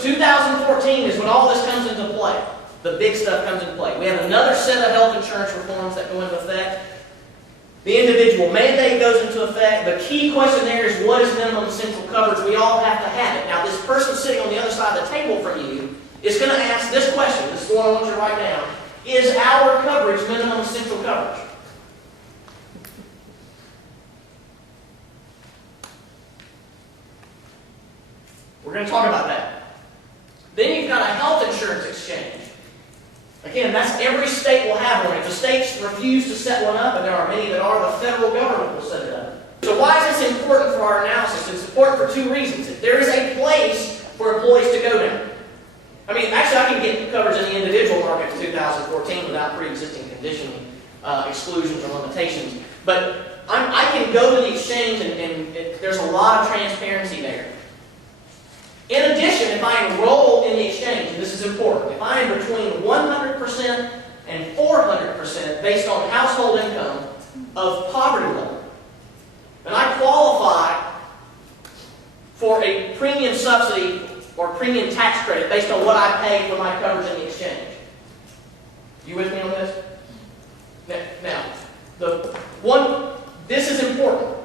So 2014 is when all this comes into play. The big stuff comes into play. We have another set of health insurance reforms that go into effect. The individual mandate goes into effect. The key question there is, what is minimum essential coverage? We all have to have it. Now, this person sitting on the other side of the table from you is going to ask this question. This is the one I want you to write down. Is our coverage minimum essential coverage? We're going to talk about that. Then you've got a health insurance exchange. Again, that's every state will have one. If the states refuse to set one up, and there are many that are, the federal government will set it up. So why is this important for our analysis? It's important for two reasons. There is a place for employees to go now. I mean, actually, I can get coverage in the individual market in 2014 without pre-existing condition exclusions or limitations. But I can go to the exchange, and there's a lot of transparency there. In addition, if I enroll in the exchange, and this is important, if I am between 100% and 400% based on household income of poverty level, then I qualify for a premium subsidy or premium tax credit based on what I pay for my coverage in the exchange. You with me on this? Now, this is important.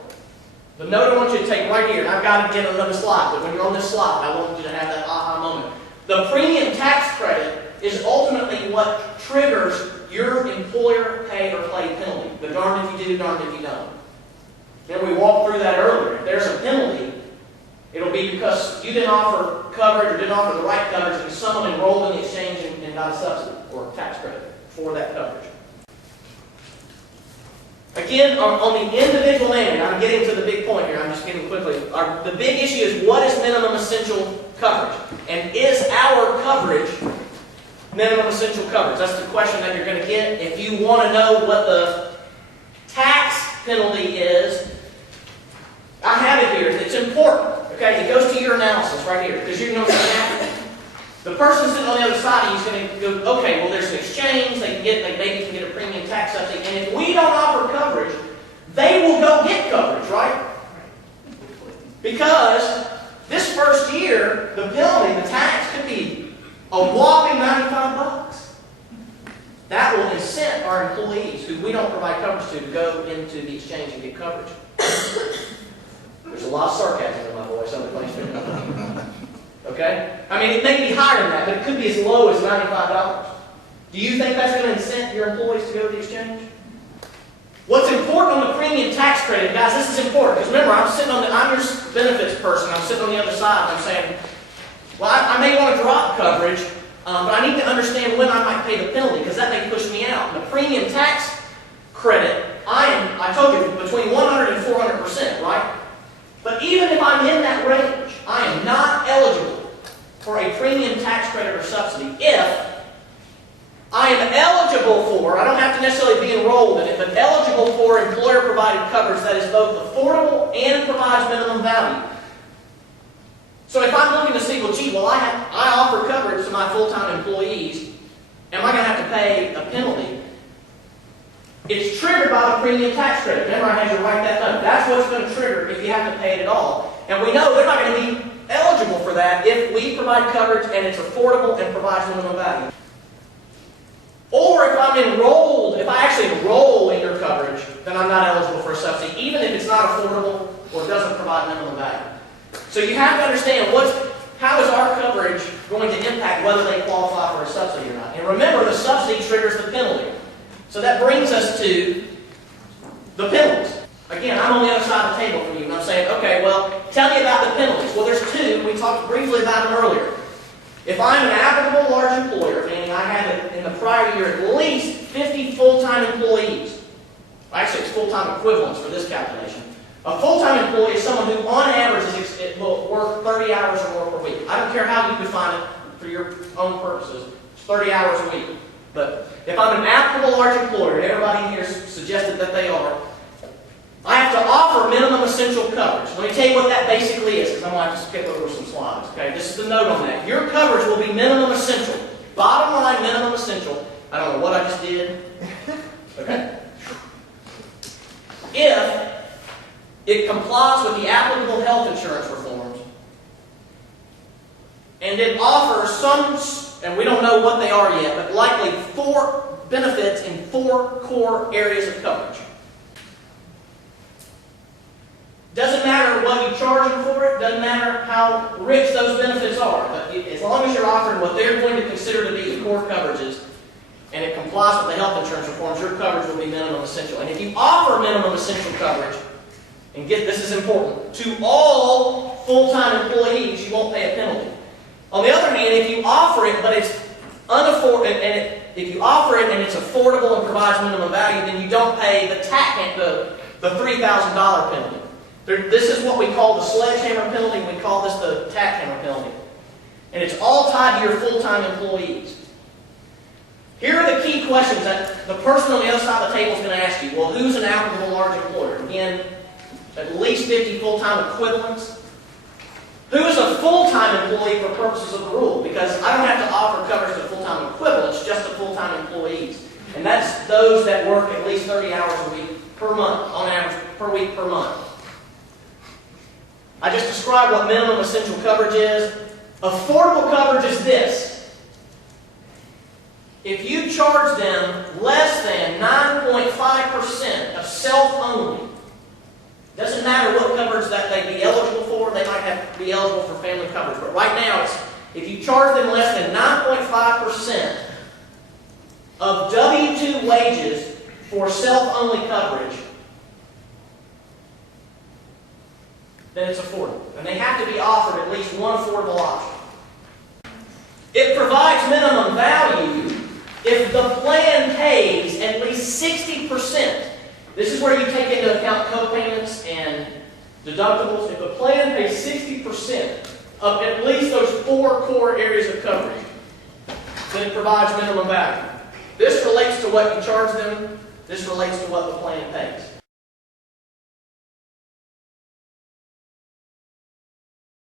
The note I want you to take right here, and I've got to get another slide, but when you're on this slide, I want you to have that aha moment. The premium tax credit is ultimately what triggers your employer pay or play penalty. The darned if you do, darned if you don't. Remember, we walked through that earlier. If there's a penalty, it'll be because you didn't offer coverage or didn't offer the right coverage, and someone enrolled in the exchange and got a subsidy or a tax credit for that coverage. Again, on the individual mandate, I'm getting to the big point here, I'm just getting quickly. The big issue is, what is minimum essential coverage? And is our coverage minimum essential coverage? That's the question that you're going to get. If you want to know what the tax penalty is, I have it here. It's important. Okay, it goes to your analysis right here, because you're going to know what's happening. The person sitting on the other side, he's going to go, okay, well, there's an exchange, they maybe can get a premium tax subsidy, and if we don't offer coverage, they will go get coverage, right? Because this first year, the penalty, the tax, could be a whopping $95. That will incent our employees, who we don't provide coverage to go into the exchange and get coverage. There's a lot of sarcasm in my voice. Okay? I mean, it may be higher than that, but it could be as low as $95. Do you think that's going to incent your employees to go to the exchange? What's important on the premium tax credit, guys, this is important, because remember, I'm your benefits person, I'm sitting on the other side, and I'm saying, well, I may want to drop coverage, but I need to understand when I might pay the penalty, because that may push me out. The premium tax credit, I told you, between 100 and 400%, right? But even if I'm in that range, I am not eligible for a premium tax credit or subsidy if I am eligible for, I don't have to necessarily be enrolled in it, but eligible for employer-provided coverage that is both affordable and provides minimum value. So if I'm looking to see, well, gee, I offer coverage to my full-time employees, am I going to have to pay a penalty? It's triggered by the premium tax credit. Remember, I had you write that down. That's what's going to trigger if you have to pay it at all. And we know they're not going to be eligible for that if we provide coverage and it's affordable and provides minimum value. Or if I'm enrolled, if I actually enroll in your coverage, then I'm not eligible for a subsidy, even if it's not affordable or doesn't provide minimum value. So you have to understand how is our coverage going to impact whether they qualify for a subsidy or not. And remember, the subsidy triggers the penalty. So that brings us to the penalties. Again, I'm on the other side of the table from you, and I'm saying, okay, well, tell me about the penalties. Well, there's two. We talked briefly about them earlier. If I'm an applicable large employer, meaning I had in the prior year at least 50 full-time employees, actually it's full-time equivalents for this calculation. A full-time employee is someone who, on average, will work 30 hours or more per week. I don't care how you define it for your own purposes. It's 30 hours a week. But if I'm an applicable large employer, and everybody here suggested that they are, I have to offer minimum essential coverage. Let me tell you what that basically is, because I'm going to have to skip over some slides. Okay, this is the note on that. Your coverage will be minimum essential. Bottom line, minimum essential. I don't know what I just did. Okay. If it complies with the applicable health insurance reforms and and it offers some, and we don't know what they are yet, but likely 4 benefits in 4 core areas of coverage. Doesn't matter what you charge them for it, doesn't matter how rich those benefits are, but as long as you're offering what they're going to consider to be the core coverages, and it complies with the health insurance reforms, your coverage will be minimum essential. And if you offer minimum essential coverage, and get this is important, to all full-time employees, you won't pay a penalty. On the other hand, if you offer it, but it's if you offer it and it's affordable and provides minimum value, then you don't pay the $3,000 penalty. This is what we call the sledgehammer penalty. We call this the tack hammer penalty. And it's all tied to your full-time employees. Here are the key questions that the person on the other side of the table is going to ask you. Well, who's an applicable large employer? Again, at least 50 full-time equivalents. Who is a full-time employee for purposes of the rule? Because I don't have to offer coverage to full-time equivalents, just to full-time employees. And that's those that work at least 30 hours a week per month, on average, per week per month. I just described what minimum essential coverage is. Affordable coverage is this. If you charge them less than 9.5% of self-only, doesn't matter what coverage that they'd be eligible for, they might have to be eligible for family coverage. But right now, it's if you charge them less than 9.5% of W-2 wages for self-only coverage, then it's affordable. And they have to be offered at least one affordable option. It provides minimum value if the plan pays at least 60%. This is where you take into account co-payments and deductibles. If the plan pays 60% of at least those 4 core areas of coverage, then it provides minimum value. This relates to what you charge them. This relates to what the plan pays.